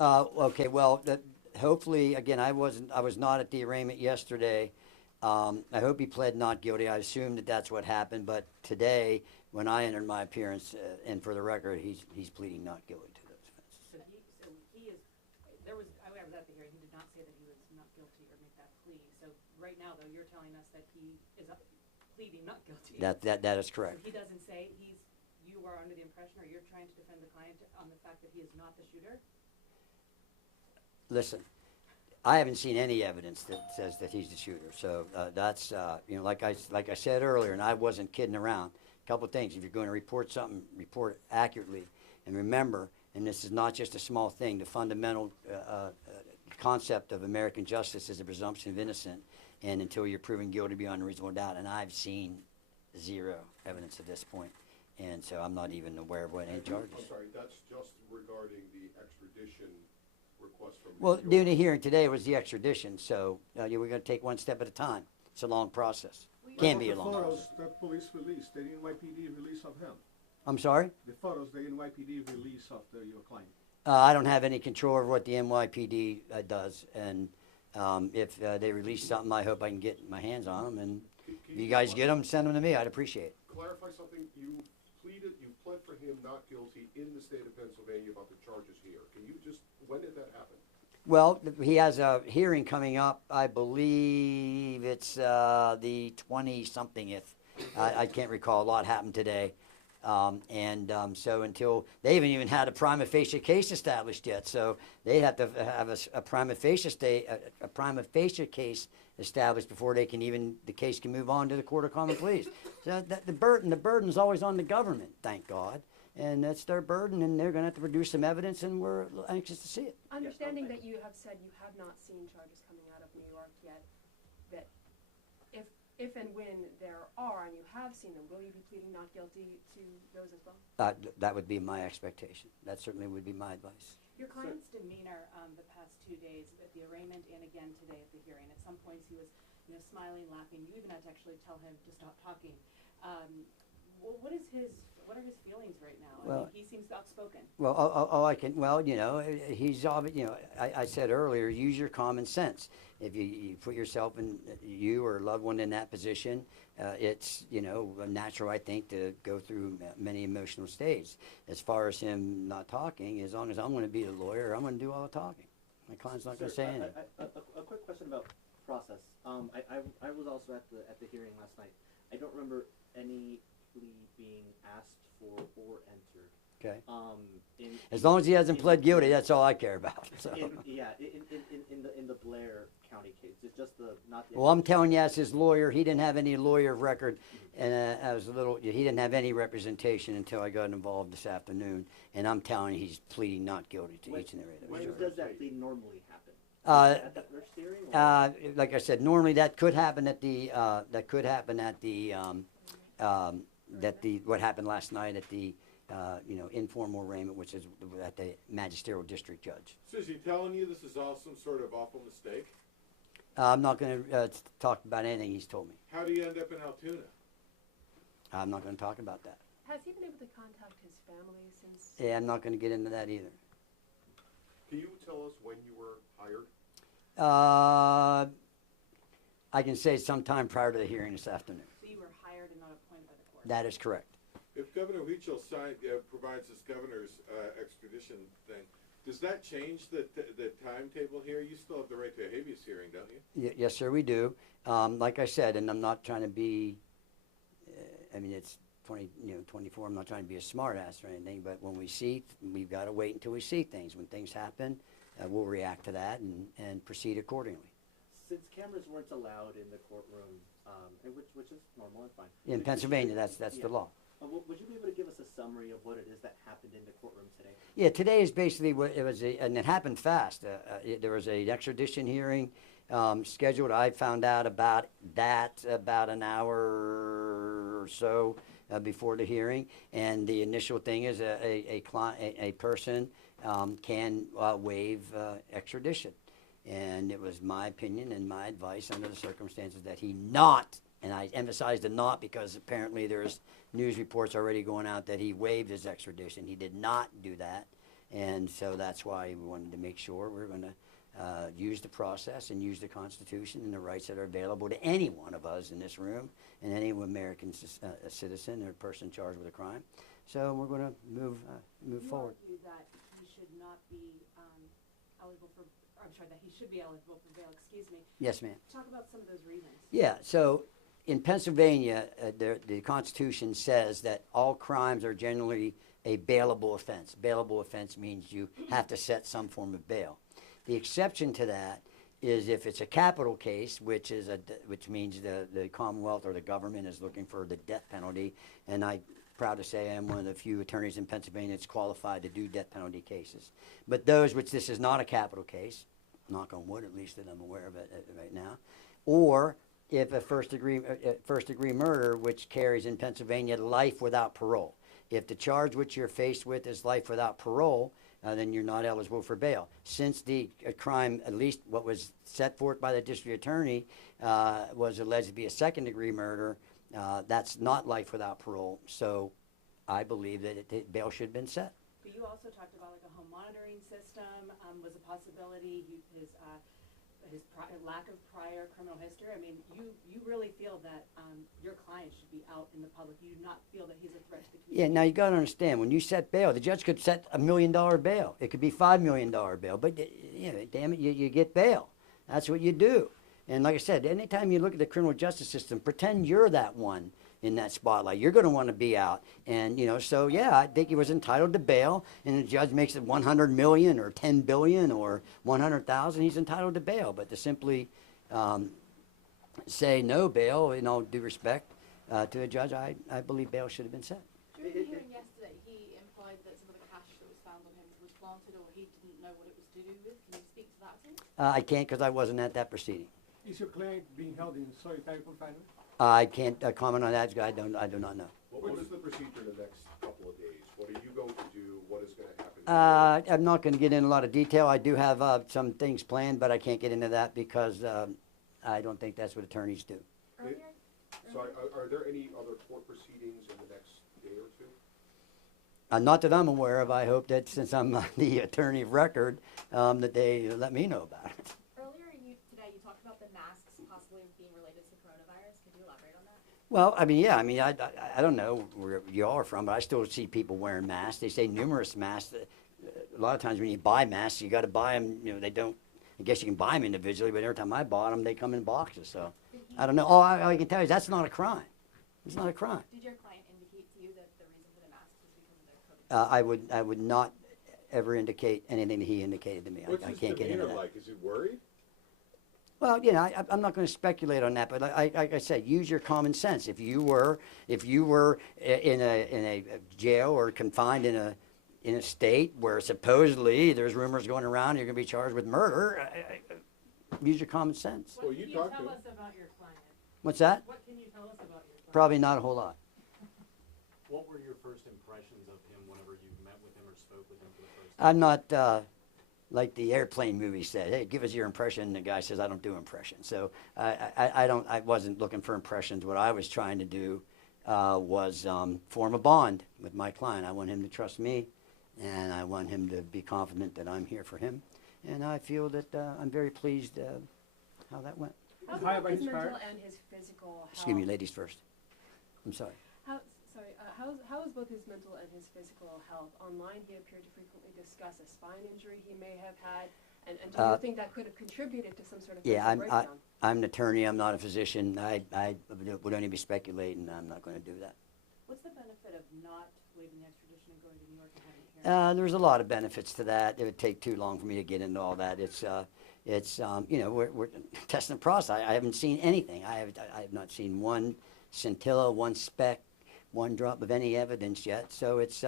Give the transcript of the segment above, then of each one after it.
Okay, well, hopefully, again, I was not at the arraignment yesterday. I hope he pled not guilty. I assume that that's what happened, but today, when I entered my appearance, and for the record, he's pleading not guilty to those offenses. So he is, I was at the hearing, he did not say that he was not guilty or make that plea. So right now, though, you're telling us that he is pleading not guilty. That is correct. So he doesn't say you are under the impression, or you're trying to defend the client on the fact that he is not the shooter? Listen, I haven't seen any evidence that says that he's the shooter. So that's like I said earlier, and I wasn't kidding around. A couple of things: if you're going to report something, report it accurately, and remember. And this is not just a small thing. The fundamental concept of American justice is a presumption of innocence, and until you're proven guilty beyond a reasonable doubt. And I've seen zero evidence at this point, and so I'm not even aware of what any charges. I'm sorry, that's just regarding the extradition request from. Well, doing the hearing today was the extradition, so we're going to take one step at a time. It's a long process. Can be a long process. The photos that police released, the NYPD release of him. I'm sorry? The photos, the NYPD release of your client. I don't have any control over what the NYPD does, and if they release something, I hope I can get my hands on them. And if you guys get them, send them to me. I'd appreciate it. Clarify something. You pled for him not guilty in the state of Pennsylvania about the charges here. Can you when did that happen? Well, he has a hearing coming up. I believe it's the 20-somethingth. I can't recall. A lot happened today. So until they haven't even had a prima facie case established yet, so they have to have a prima facie case established before the case can move on to the Court of Common Pleas. So the burden's always on the government, thank God, and that's their burden, and they're going to have to produce some evidence, and we're anxious to see it. Understanding that you have said you have not seen charges coming out of New York yet, that if and when there are, and you have seen them, will you be pleading not guilty to those as well? That would be my expectation. That certainly would be my advice. Your client's demeanor the past 2 days at the arraignment and again today at the hearing. At some points he was, smiling, laughing. You even had to actually tell him to stop talking. What are his feelings right now? Well, he seems outspoken. Well, he's obvious. I said earlier, use your common sense. If you put yourself in, you or a loved one in that position, it's natural, I think, to go through many emotional states. As far as him not talking, as long as I'm going to be the lawyer, I'm going to do all the talking. My client's not going to say anything. A quick question about process. I was also at the hearing last night. I don't remember any plea being asked for or entered. Okay. As long as he hasn't pled guilty, that's all I care about. So. In the Blair County case, it's just not the. Well, I'm telling you, as his lawyer, he didn't have any lawyer of record, and he didn't have any representation until I got involved this afternoon. And I'm telling you, he's pleading not guilty to each and every other When charge. does that plea normally happen? At that first hearing? Like I said, normally that could happen at the what happened last night at the informal arraignment, which is at the magisterial district judge. So is he telling you this is all some sort of awful mistake? I'm not going to talk about anything he's told me. How do you end up in Altoona? I'm not going to talk about that. Has he been able to contact his family since? Yeah, I'm not going to get into that either. Can you tell us when you were hired? I can say sometime prior to the hearing this afternoon. So you were hired and not appointed by the court? That is correct. If Governor Huichel provides this governor's extradition thing, does that change the timetable here? You still have the right to a habeas hearing, don't you? Yes, sir, we do. Like I said, and I'm not trying to be, it's 24, I'm not trying to be a smart ass or anything, but when we've got to wait until we see things. When things happen, we'll react to that and proceed accordingly. Since cameras weren't allowed in the courtroom, which is normal and fine. In Pennsylvania, that's the law. Would you be able to give us a summary of what it is that happened in the courtroom today? Yeah, today is basically what it was, and it happened fast. There was an extradition hearing scheduled. I found out about that about an hour or so before the hearing, and the initial thing is a person can waive extradition, and it was my opinion and my advice under the circumstances that he not. And I emphasize the not because apparently there's news reports already going out that he waived his extradition. He did not do that. And so that's why we wanted to make sure we're going to use the process and use the Constitution and the rights that are available to any one of us in this room and any American citizen or person charged with a crime. So we're going to move forward. You argue that he should not be eligible for, or I'm sorry, that he should be eligible for bail, excuse me. Yes, ma'am. Talk about some of those reasons. Yeah, so in Pennsylvania, the Constitution says that all crimes are generally a bailable offense. Bailable offense means you have to set some form of bail. The exception to that is if it's a capital case, which means the Commonwealth or the government is looking for the death penalty, and I'm proud to say I'm one of the few attorneys in Pennsylvania that's qualified to do death penalty cases. But those which this is not a capital case, knock on wood at least that I'm aware of it right now, or if a first degree murder, which carries in Pennsylvania life without parole. If the charge which you're faced with is life without parole, then you're not eligible for bail. Since the crime, at least what was set forth by the district attorney, was alleged to be a second-degree murder, that's not life without parole. So I believe that bail should have been set. But you also talked about like a home monitoring system was a possibility. His lack of prior criminal history. I mean, you really feel that your client should be out in the public. You do not feel that he's a threat to the community. Yeah, now you got to understand, when you set bail, the judge could set $1 million bail. It could be $5 million bail, but damn it, you get bail. That's what you do. And like I said, anytime you look at the criminal justice system, pretend you're that one in that spotlight. You're going to want to be out. And, so yeah, I think he was entitled to bail, and the judge makes it 100 million or 10 billion or 100,000, he's entitled to bail. But to simply say no bail, in all due respect to a judge, I believe bail should have been set. During the hearing yesterday, he implied that some of the cash that was found on him was planted, or he didn't know what it was to do with. Can you speak to that at all? I can't because I wasn't at that proceeding. Is your client being held in solitary confinement? I can't comment on that because I do not know. What is the procedure in the next couple of days? What are you going to do? What is going to happen? I'm not going to get into a lot of detail. I do have some things planned, but I can't get into that because I don't think that's what attorneys do. So are there any other court proceedings in the next day or two? Not that I'm aware of. I hope that since I'm the attorney of record, that they let me know about it. Earlier today, you talked about the masks possibly being related to coronavirus. Could you elaborate on that? Well, I don't know where you all are from, but I still see people wearing masks. They say numerous masks. A lot of times when you buy masks, you got to buy them. They don't. I guess you can buy them individually, but every time I bought them, they come in boxes. So I don't know. All I can tell you is that's not a crime. It's not a crime. Did your client indicate to you that the reason for the masks was because of their COVID? I would not ever indicate anything that he indicated to me. What's I his can't get into demeanor that. like? Is he worried? Well, I'm not going to speculate on that, but like I said, use your common sense. If you were in a jail or confined in a state where supposedly there's rumors going around you're going to be charged with murder, use your common sense. Well, you talk to him. about your client? What's that? What can you tell us about your client? Probably not a whole lot. What were your first impressions of him whenever you met with him or spoke with him for the first time? I'm not like the airplane movie said. Hey, give us your impression. And the guy says, I don't do impressions. So I wasn't looking for impressions. What I was trying to do was form a bond with my client. I want him to trust me, and I want him to be confident that I'm here for him. And I feel that I'm very pleased how that went. How's Hi, about his Vice mental Chair. and his physical health? Excuse me, ladies first. I'm sorry. How is both his mental and his physical health? Online, he appeared to frequently discuss a spine injury he may have had, and do you think that could have contributed to some sort of Yeah, mental breakdown? I'm an attorney. I'm not a physician. I would only be speculating. I'm not going to do that. What's the benefit of not waiving the extradition and going to New York and having a hearing? There's a lot of benefits to that. It would take too long for me to get into all that. We're testing the process. I haven't seen anything. I have not seen one scintilla, one speck, one drop of any evidence yet. So it's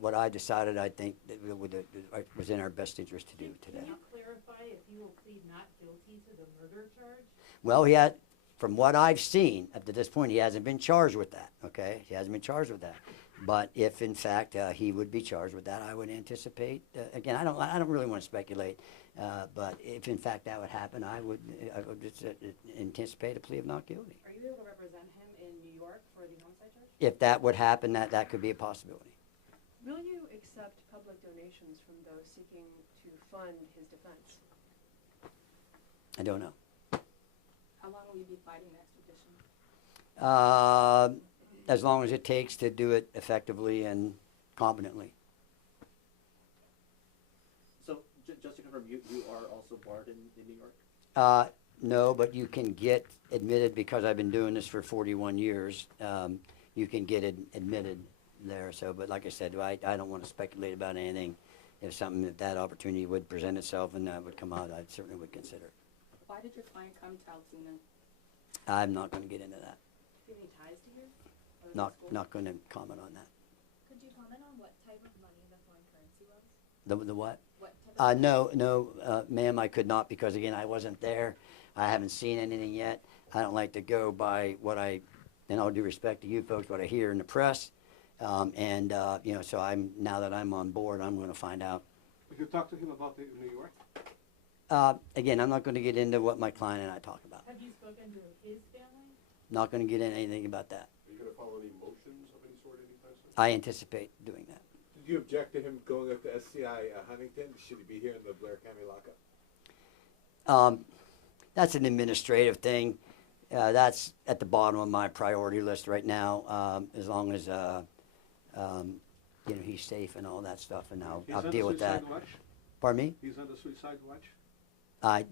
what I decided. I think that was in our best interest to do today. Can you clarify if he will plead not guilty to the murder charge? Well, from what I've seen up to this point, he hasn't been charged with that. Okay, he hasn't been charged with that. But if in fact he would be charged with that, I would anticipate. Again, I don't really want to speculate. But if in fact that would happen, I would just, anticipate a plea of not guilty. Are you able to represent him in New York for the homicide charge? If that would happen, that could be a possibility. Will you accept public donations from those seeking to fund his defense? I don't know. How long will you be fighting the extradition? As long as it takes to do it effectively and competently. So, just to confirm, you are also barred in New York? No, but you can get admitted because I've been doing this for 41 years. You can get admitted there. So, but like I said, I don't want to speculate about anything. If that opportunity would present itself and that would come out, I certainly would consider it. Why did your client come to Altoona? I'm not going to get into that. Do you have any ties to here? Other than school? Not going to comment on that. Could you comment on what type of money the foreign currency was? The what? What type of No, ma'am, I could not because again, I wasn't there. I haven't seen anything yet. I don't like to go by and all due respect to you folks, what I hear in the press. So now that I'm on board, I'm going to find out. Did you talk to him about it in New York? Again, I'm not going to get into what my client and I talk about. Have you spoken to his family? Not going to get into anything about that. Are you gonna follow any motions of any sort anytime soon? I anticipate doing that. Did you object to him going up to SCI Huntington? Should he be here in the Blair County lockup? That's an administrative thing. That's at the bottom of my priority list right now. As long as he's safe and all that stuff, and I'll deal with that. Watch? Pardon me? He's under suicide watch? I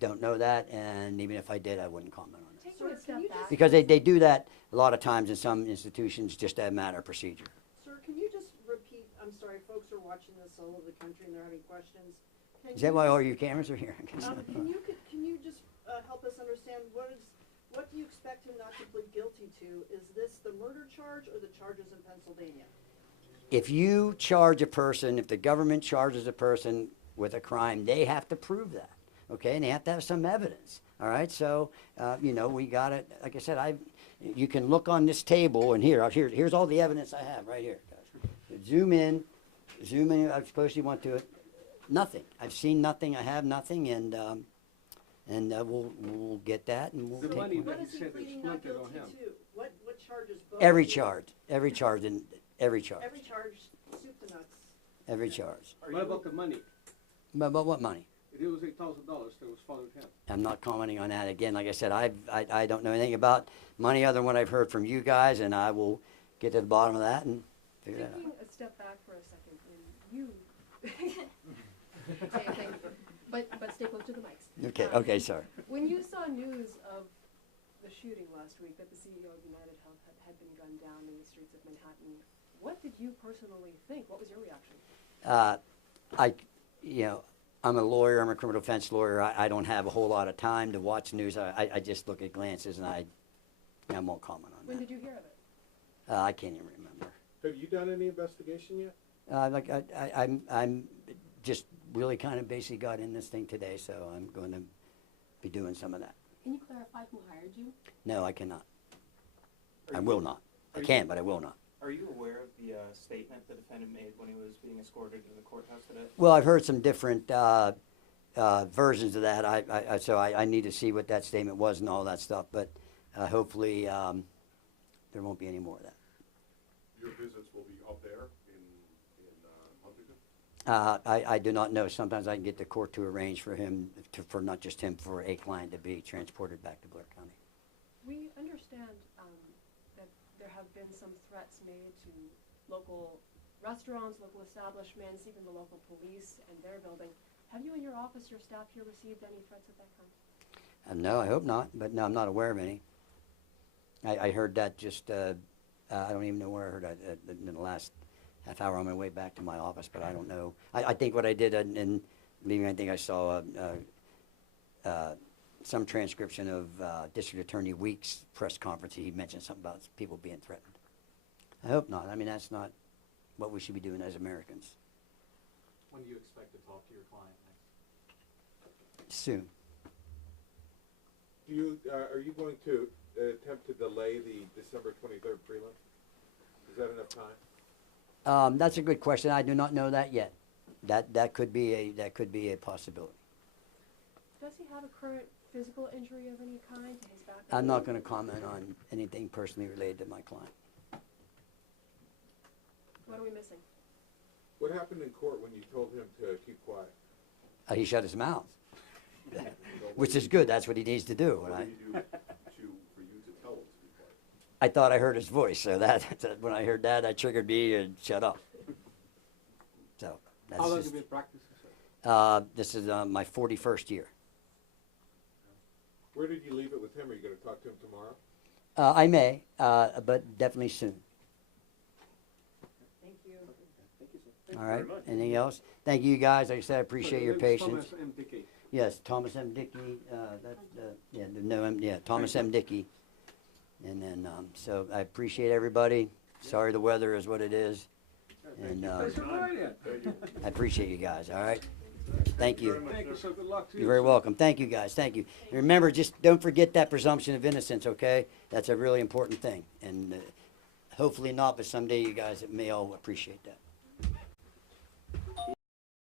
don't know that, and even if I did, I wouldn't comment on it. Taking Sir, a can step you back. Because they do that a lot of times in some institutions, just as a matter of procedure. Sir, can you just repeat, I'm sorry, folks are watching this all over the country and they're having questions. Can Is that you why just- all your cameras are here? Can you just help us understand what do you expect him not to plead guilty to? Is this the murder charge or the charges in Pennsylvania? If you charge a person, if the government charges a person with a crime, they have to prove that, okay? And they have to have some evidence, all right? So, we got it. Like I said, you can look on this table, and here's all the evidence I have right here. Zoom in. I suppose you want to. Nothing. I've seen nothing. I have nothing, and we'll get that, and we'll The take money one. What he is he said is pleading not planted on guilty him. to? What charges both? Every of you? charge, Every charge, soup to nuts. every charge. What about the money? But what money? It was $8,000 that was following him. I'm not commenting on that. Again, like I said, I don't know anything about money other than what I've heard from you guys, and I will get to the bottom of that and figure that out. Taking a step back for a second, when you, okay, thank you, but stay close to the mics. Okay, sorry. When you saw news of the shooting last week that the CEO of UnitedHealth had been gunned down in the streets of Manhattan, what did you personally think? What was your reaction? I'm a lawyer. I'm a criminal defense lawyer. I don't have a whole lot of time to watch news. I just look at glances, and I won't comment on When that. did you hear of it? I can't even remember. Have you done any investigation yet? I'm just really kind of basically got in this thing today, so I'm going to be doing some of that. Can you clarify who hired you? No, I cannot. I will not. I can, but I will not. Are you aware of the statement the defendant made when he was being escorted to the courthouse today? Well, I've heard some different versions of that. I need to see what that statement was and all that stuff. But hopefully there won't be any more of that. Your visits will be up there in Huntington? I do not know. Sometimes I can get the court to arrange for him, for not just him, for a client to be transported back to Blair County. We understand that there have been some threats made to local restaurants, local establishments, even the local police and their building. Have you and your office, your staff here, received any threats of that kind? No, I hope not. But no, I'm not aware of any. I heard that just, I don't even know where I heard it in the last half hour on my way back to my office, but I don't know. I think what I did, and I think I saw some transcription of District Attorney Weeks' press conference. He mentioned something about people being threatened. I hope not. I mean, that's not what we should be doing as Americans. When do you expect to talk to your client next? Soon. Are you going to attempt to delay the December 23rd prelim? Is that enough time? That's a good question. I do not know that yet. That could be a possibility. Does he have a current physical injury of any kind to his back? I'm not going to comment on anything personally related to my client. What are we missing? What happened in court when you told him to keep quiet? He shut his mouth, which is good. That's what he needs to do. What Right? do you do for you to tell him to be quiet? I thought I heard his voice, so that when I heard that triggered me and shut up. So that's How long have just, you been practicing, sir? this is my 41st year. Where did you leave it with him? Are you gonna talk to him tomorrow? I may, but definitely soon. Thank you. Thank you, sir. All right. Anything else? Thank you guys. Like I said, I appreciate your patience. Thomas M. Dickey. Yes, Thomas M. Dickey. Thomas M. Dickey. And then, so I appreciate everybody. Sorry the weather is what it is. And That's all right, yeah. I appreciate you guys. All right. Thank you. Thank you, sir. Good luck to you. You're very sir. welcome. Thank you guys. Thank you. And remember, just don't forget that presumption of innocence, okay? That's a really important thing. And hopefully not, but someday you guys may all appreciate that.